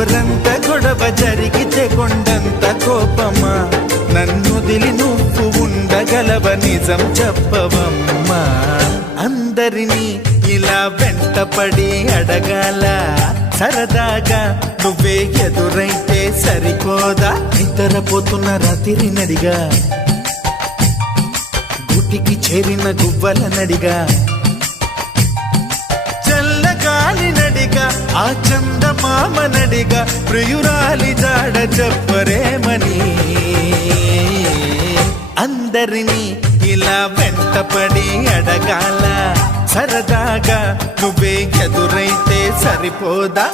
గోరంత గొడవ జరిగితే కొండంత కోపమా నన్నుదిలి నువ్వు ఉండగలవ నిజం చెప్పవమ్మా అందరినీ ఇలా వెంటపడి అడగాల సరదాగా నువ్వే ఎదురైతే సరిపోదా నిద్రపోతున్న రాత్రి నడిగా గుటికి చేరిన గువ్వల నడిగా చల్లగాలి నడిగా ఆ చందమామ నడిగా ప్రియురాలి జాడ చెప్పరేమని అందరినీ ఇలా వెంటపడి అడగాల సరదాగా నువ్వే ఎదురైతే సరిపోదా